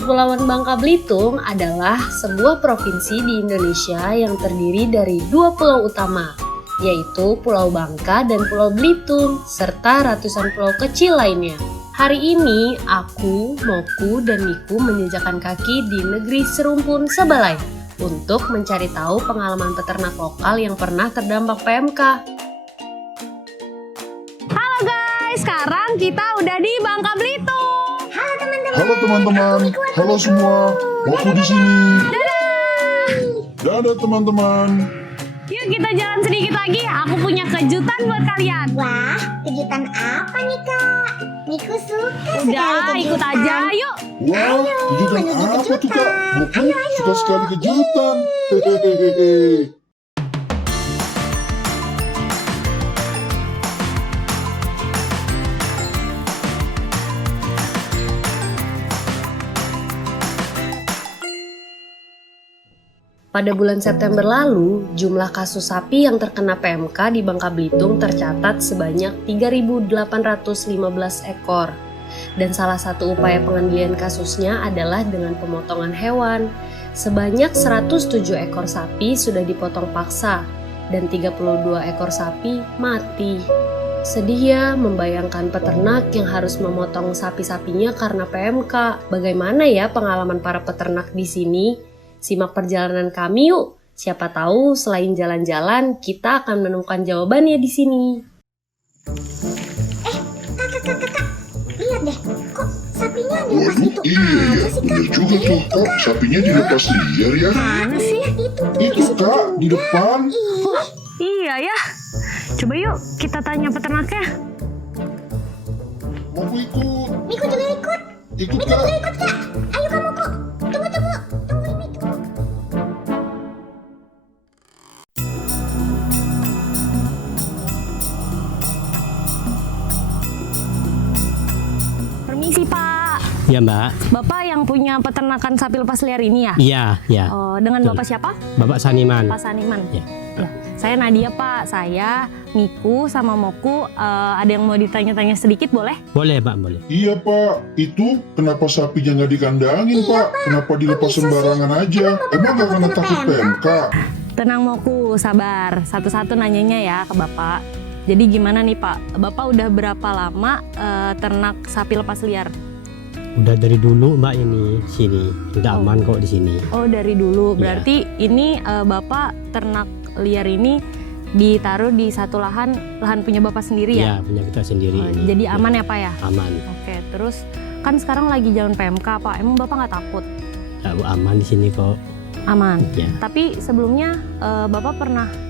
Kepulauan Bangka Belitung adalah sebuah provinsi di Indonesia yang terdiri dari dua pulau utama, yaitu Pulau Bangka dan Pulau Belitung, serta ratusan pulau kecil lainnya. Hari ini, aku, Moku, dan Miku menjejakkan kaki di negeri serumpun Sebalai untuk mencari tahu pengalaman peternak lokal yang pernah terdampak PMK. Halo guys, sekarang kita udah di Bangka Belitung. Halo teman-teman, halo semua, Moku di sini. Dadah teman-teman. Yuk kita jalan sedikit lagi, aku punya kejutan buat kalian. Wah, kejutan apa nih kak? Miku suka sekali Udah, kejutan. ikut aja, yuk. Wah, kejutan menuju apa tuh kejutan. kak? Moku Ayo. suka sekali kejutan. Hehehe. Pada bulan September lalu, jumlah kasus sapi yang terkena PMK di Bangka Belitung tercatat sebanyak 3.815 ekor. Dan salah satu upaya pengendalian kasusnya adalah dengan pemotongan hewan. Sebanyak 107 ekor sapi sudah dipotong paksa dan 32 ekor sapi mati. Sedih ya membayangkan peternak yang harus memotong sapi-sapinya karena PMK. Bagaimana ya pengalaman para peternak di sini? Simak perjalanan kami yuk. Siapa tahu selain jalan-jalan, kita akan menemukan jawabannya di sini. Kakak, lihat deh, kok sapinya dilepas Waduh, gitu iya, aja sih kak? bener juga tuh kak, sapinya dilepas liar ya. Mana sih? Itu tuh, Itu kak, di depan. Iya ya. Coba yuk kita tanya peternaknya. Moku ikut, Miku juga ikut. ikut Miku kak. juga ikut kak. Ayo kamu kok. Tungguin Miku. Permisi Pak. Ya Mbak, Bapak yang punya peternakan sapi lepas liar ini ya? iya, ya. Oh, dengan Betul. Bapak siapa? Bapak Saniman. Pak Saniman. Ya. Ya. Saya Nadia Pak. Saya, Miku, sama Moku. Ada yang mau ditanya-tanya sedikit boleh? Boleh Mbak, boleh. Iya pak, itu kenapa sapinya nggak dikandangin pak? Kenapa dilepas sembarangan aja? Emang nggak kena takut PMK? Tenang Moku, sabar. Satu-satu nanyanya ya ke Bapak. Jadi gimana nih Pak? Bapak udah berapa lama ternak sapi lepas liar? Udah dari dulu Mbak ini sini, udah Oh. aman kok di sini. Oh dari dulu. Iya. Berarti ini Bapak ternak liar ini ditaruh di satu lahan punya Bapak sendiri ya? Iya, punya kita sendiri. Oh, ini. jadi Ya, aman ya Pak ya? aman. Oke, terus kan sekarang lagi jalan PMK Pak. Emang Bapak nggak takut? Ya, Bu, aman di sini kok. Aman. Ya, Tapi sebelumnya Bapak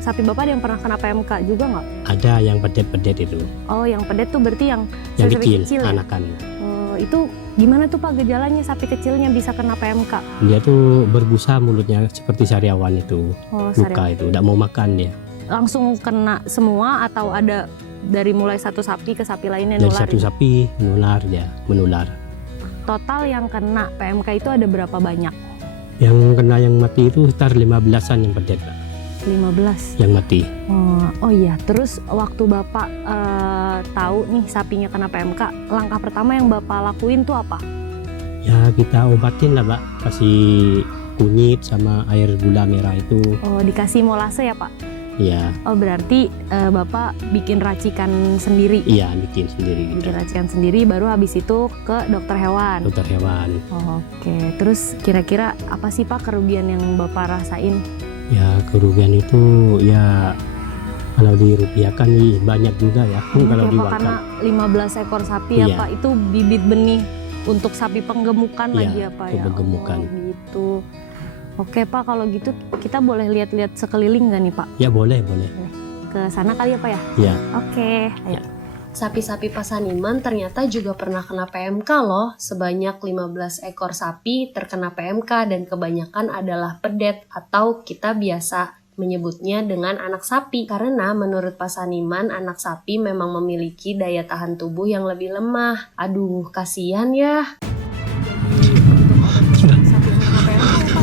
sapi Bapak ada yang pernah kena PMK juga nggak? ada yang pedet-pedet itu, Oh, yang pedet tuh berarti yang yang sapi kecil, ya? anakan. Oh, itu gimana tuh Pak gejalanya sapi kecilnya bisa kena PMK? Dia tuh berbusa mulutnya seperti sariawan itu, Oh, luka itu, udah mau makan dia. langsung kena semua atau ada dari mulai satu sapi ke sapi lainnya Dari nular? satu sapi menular dia, menular. Total yang kena PMK itu ada berapa banyak? Yang kena yang mati itu sekitar 15-an yang pedet, Mbak, 15. yang mati. Oh iya, terus waktu Bapak tahu nih sapinya kena PMK, langkah pertama yang Bapak lakuin tuh apa? Ya kita obatin lah Mbak, kasih kunyit sama air gula merah itu. Oh, dikasih molase ya Pak? Ya, Oh berarti Bapak bikin racikan sendiri? iya bikin sendiri Bikin gitu. racikan sendiri, baru habis itu ke dokter hewan? Dokter hewan. Oke, terus kira-kira apa sih Pak kerugian yang Bapak rasain? Ya kerugian itu ya kalau dirupiahkan nih banyak juga ya. Kalau Oke, Pak, diwakil. karena 15 ekor sapi ya Iya. Pak, itu bibit benih untuk sapi penggemukan Iya, lagi ya Pak ya? penggemukan. Oh, gitu. Oke Pak, kalau gitu kita boleh lihat-lihat sekeliling nggak nih Pak? Ya boleh, boleh. Ke sana kali ya Pak ya? Ya, Oke, ayo. Sapi-sapi Pasaniman ternyata juga pernah kena PMK loh. Sebanyak 15 ekor sapi terkena PMK dan kebanyakan adalah pedet atau kita biasa menyebutnya dengan anak sapi. Karena menurut Pasaniman anak sapi memang memiliki daya tahan tubuh yang lebih lemah. Aduh, kasihan ya.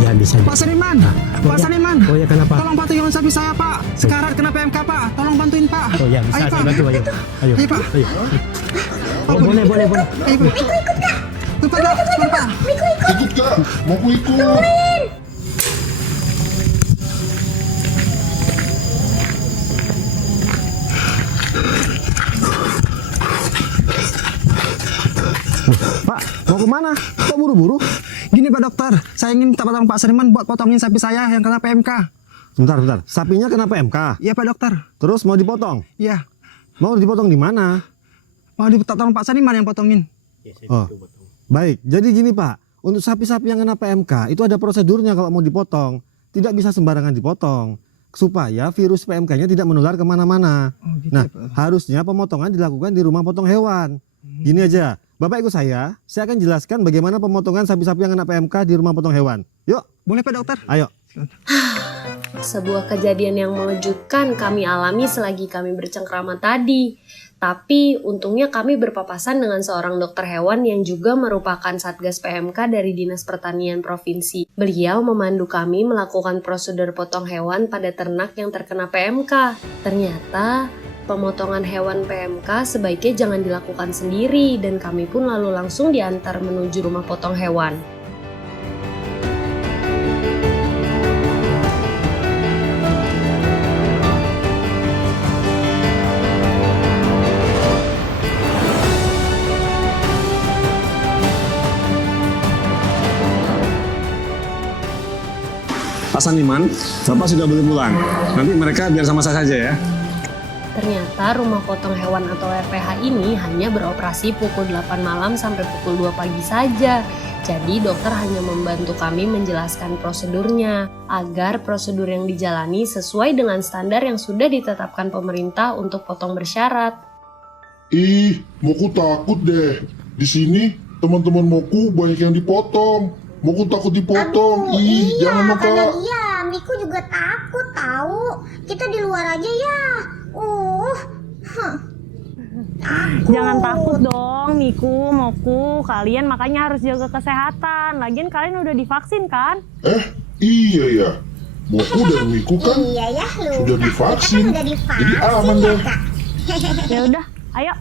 ya bisa. Pak Seniman, Pak Seniman, Oh ya kenapa? tolong bantu sapi saya Pak. Sekarat kena PMK Pak, tolong bantuin Pak. Oh ya bisa, Ayo, saya Pak. bantu, ayo. Ayo, Ayo, Pak. ayo. Oh, boleh, boleh, boleh. Ayo Pak. Lupa Pak, lupa. Ikut Kak, mau ku ikut. Pak, mau kemana? Kok buru-buru? Gini Pak Dokter, saya ingin minta tolong Pak Seniman buat potongin sapi saya yang kena PMK. Bentar. Sapinya kena PMK. Iya Pak Dokter. Terus mau dipotong? Iya, Mau dipotong di mana? mau diminta tolong Pak Seniman yang potongin. Oh, baik. Jadi gini Pak, untuk sapi-sapi yang kena PMK itu ada prosedurnya kalau mau dipotong. Tidak bisa sembarangan dipotong. Supaya virus PMK-nya tidak menular kemana-mana. Oh, gitu Nah, ya, Pak. harusnya pemotongan dilakukan di rumah potong hewan. Gini aja, Bapak ikut saya akan jelaskan bagaimana pemotongan sapi-sapi yang kena PMK di rumah potong hewan. Yuk, Boleh Pak Dokter? ayo. Sebuah kejadian yang mengejutkan kami alami selagi kami bercengkrama tadi. Tapi untungnya kami berpapasan dengan seorang dokter hewan yang juga merupakan Satgas PMK dari Dinas Pertanian Provinsi. Beliau memandu kami melakukan prosedur potong hewan pada ternak yang terkena PMK. Ternyata pemotongan hewan PMK sebaiknya jangan dilakukan sendiri dan kami pun lalu langsung diantar menuju rumah potong hewan. Pak Saniman, Bapak sudah boleh pulang. Nanti mereka biar sama saya saja ya. Ternyata rumah potong hewan atau RPH ini hanya beroperasi pukul 8 malam sampai pukul 2 pagi saja. Jadi dokter hanya membantu kami menjelaskan prosedurnya agar prosedur yang dijalani sesuai dengan standar yang sudah ditetapkan pemerintah untuk potong bersyarat. Ih, Moku takut deh. Di sini teman-teman Moku banyak yang dipotong. Moku takut dipotong. Ih, iya, jangan dong, karena Kak. dia, Miku juga takut tahu. Kita di luar aja ya. Takut. Jangan takut dong, Miku, Moku. Kalian makanya harus jaga kesehatan. Lagian kalian udah divaksin kan? Iya ya. Moku dan Miku kan Iya ya, lu. sudah divaksin. Udah divaksin Jadi aman ya, deh. Kak. Ya udah, ayo.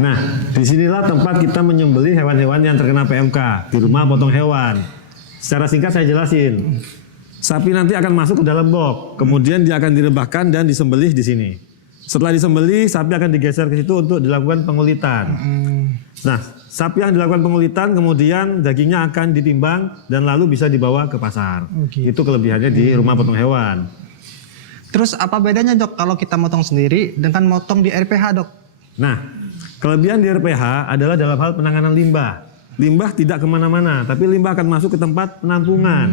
Nah, disinilah tempat kita menyembelih hewan-hewan yang terkena PMK di rumah potong hewan. Secara singkat saya jelasin. Sapi nanti akan masuk ke dalam box, kemudian dia akan direbahkan dan disembelih di sini. Setelah disembelih, sapi akan digeser ke situ untuk dilakukan pengulitan. Nah, sapi yang dilakukan pengulitan kemudian dagingnya akan ditimbang dan lalu bisa dibawa ke pasar. Itu kelebihannya di rumah potong hewan. Terus apa bedanya Dok kalau kita motong sendiri dengan motong di RPH Dok? Nah, kelebihan di RPH adalah dalam hal penanganan limbah. Limbah tidak kemana-mana, tapi limbah akan masuk ke tempat penampungan.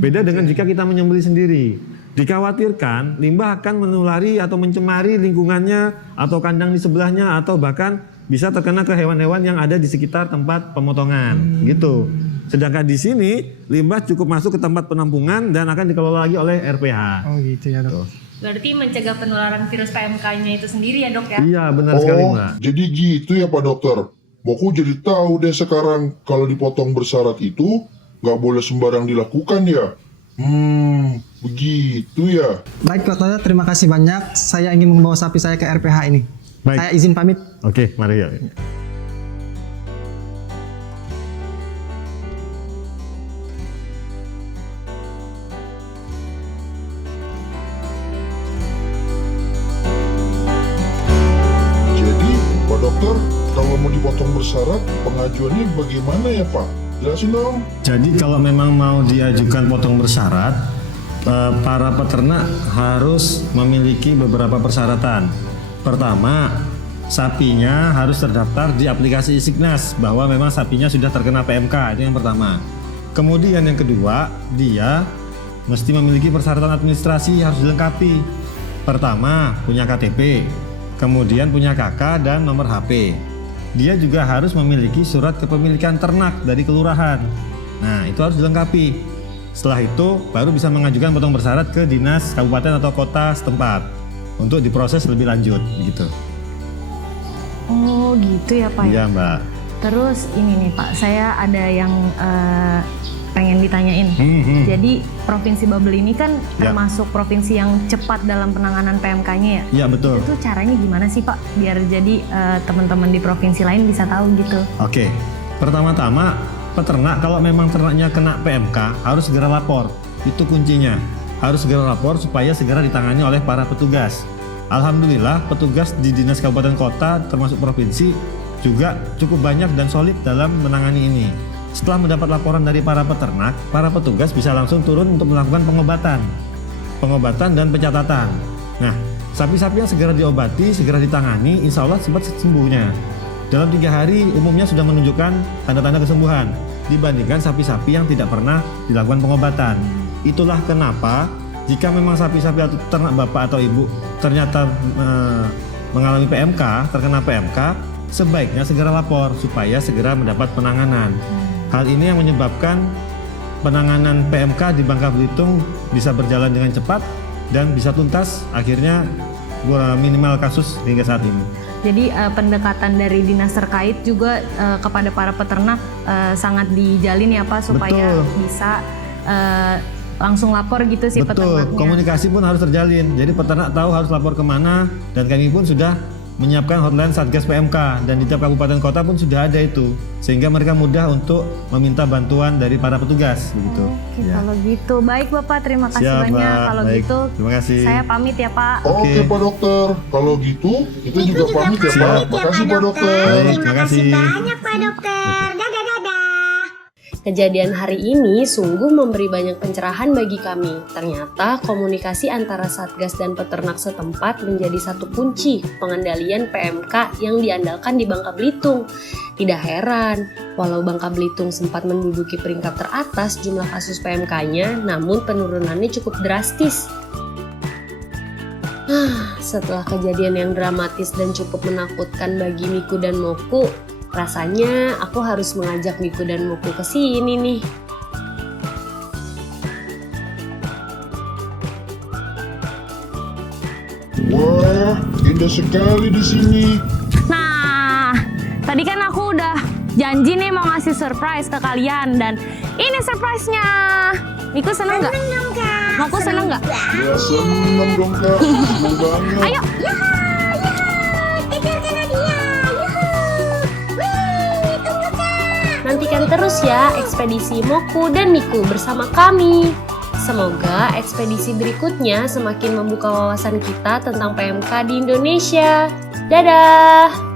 Beda dengan jika kita menyembelih sendiri. Dikhawatirkan limbah akan menulari atau mencemari lingkungannya atau kandang di sebelahnya atau bahkan bisa terkena ke hewan-hewan yang ada di sekitar tempat pemotongan. Gitu. Sedangkan di sini limbah cukup masuk ke tempat penampungan dan akan dikelola lagi oleh RPH. Oh gitu ya Dok. Berarti mencegah penularan virus PMK-nya itu sendiri ya, Dok ya? Iya, benar sekali, Oh, Mbak. jadi gitu ya Pak Dokter. Moku jadi tahu deh sekarang kalau dipotong bersyarat itu nggak boleh sembarang dilakukan ya. Begitu ya. Baik Dokter, terima kasih banyak. Saya ingin membawa sapi saya ke RPH ini. Baik. Saya izin pamit. Oke, mari ya. Jadi Pak Dokter, kalau mau dipotong bersyarat, pengajuannya bagaimana ya Pak? Jelasin dong. Jadi kalau memang mau diajukan potong bersyarat, para peternak harus memiliki beberapa persyaratan. Pertama, sapinya harus terdaftar di aplikasi Isignas bahwa memang sapinya sudah terkena PMK, itu yang pertama. Kemudian yang kedua, dia mesti memiliki persyaratan administrasi yang harus dilengkapi. Pertama, punya KTP, kemudian punya KK dan nomor HP. Dia juga harus memiliki surat kepemilikan ternak dari kelurahan. Nah, itu harus dilengkapi. Setelah itu baru bisa mengajukan potong bersyarat ke dinas kabupaten atau kota setempat untuk diproses lebih lanjut gitu. Oh gitu ya Pak. Iya, Mbak. Terus ini nih Pak, saya ada yang pengen ditanyain. Jadi Provinsi Babel ini kan Ya. termasuk provinsi yang cepat dalam penanganan PMK-nya ya. Iya betul. Itu caranya gimana sih Pak? Biar jadi teman-teman di provinsi lain bisa tahu gitu. Oke, pertama-tama peternak kalau memang ternaknya kena PMK harus segera lapor. Itu kuncinya. Harus segera lapor supaya segera ditangani oleh para petugas. Alhamdulillah petugas di Dinas Kabupaten Kota termasuk provinsi juga cukup banyak dan solid dalam menangani ini. Setelah mendapat laporan dari para peternak, para petugas bisa langsung turun untuk melakukan pengobatan dan pencatatan. Nah, sapi-sapi yang segera diobati, segera ditangani, insya Allah cepat sembuhnya. Dalam 3 hari umumnya sudah menunjukkan tanda-tanda kesembuhan dibandingkan sapi-sapi yang tidak pernah dilakukan pengobatan. Itulah kenapa jika memang sapi-sapi atau ternak bapak atau ibu ternyata mengalami PMK, terkena PMK, sebaiknya segera lapor supaya segera mendapat penanganan. Hal ini yang menyebabkan penanganan PMK di Bangka Belitung bisa berjalan dengan cepat dan bisa tuntas akhirnya minimal kasus hingga saat ini. Jadi pendekatan dari dinas terkait juga kepada para peternak sangat dijalin ya Pak supaya Betul. bisa langsung lapor gitu sih Betul, peternaknya. komunikasi pun harus terjalin. Jadi peternak tahu harus lapor kemana dan kami pun sudah menyiapkan hotline Satgas PMK dan di tiap kabupaten kota pun sudah ada itu sehingga mereka mudah untuk meminta bantuan dari para petugas begitu. Oke, Ya. kalau gitu baik Bapak, terima kasih Siap, banyak. Mbak. Kalau Baik, gitu terima kasih. saya pamit ya Pak. Oke Pak Dokter, kalau gitu kita juga pamit ya Pak. Makasih Pak Dokter. Baik, Terima terima kasih kasih. banyak Pak Dokter. Dadah. Kejadian hari ini sungguh memberi banyak pencerahan bagi kami. Ternyata komunikasi antara Satgas dan peternak setempat menjadi satu kunci pengendalian PMK yang diandalkan di Bangka Belitung. Tidak heran, walau Bangka Belitung sempat menduduki peringkat teratas jumlah kasus PMK-nya, namun penurunannya cukup drastis. Setelah kejadian yang dramatis dan cukup menakutkan bagi Miku dan Moku, rasanya aku harus mengajak Miku dan Moku ke sini nih. Wah, indah sekali di sini. Nah, tadi kan aku udah janji nih mau ngasih surprise ke kalian dan ini surprise-nya. Miku seneng nggak? Seneng dong Kak. Moku seneng nggak? Ya seneng dong Kak, seneng banget. Ayo. Kejar Nadia. Yuhu. Wih, tunggu Kak. Nantikan terus ya ekspedisi Moku dan Miku bersama kami. Semoga ekspedisi berikutnya semakin membuka wawasan kita tentang PMK di Indonesia. Dadah!